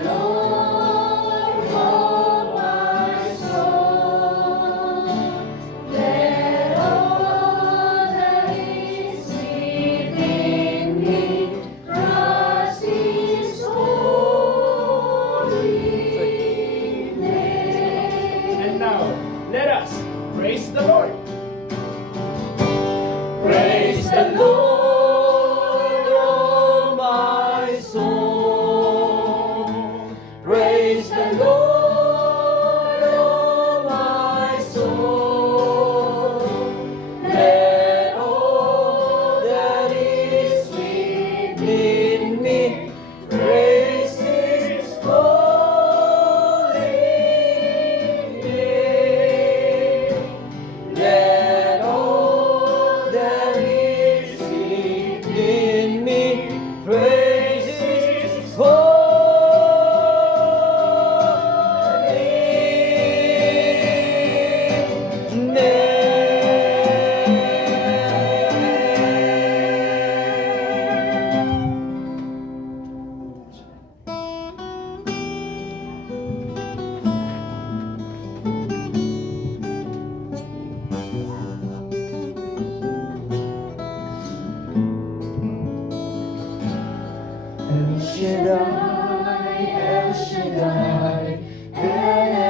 the Lord, oh my soul. Let all that is within me trust His holy name. And now, let us praise the Lord. Praise the Lord, oh my soul. Praise the Lord, oh my soul. Let all that is within me praise His holy name. Let all that is within me praise His holy El Shaddai, El Shaddai, El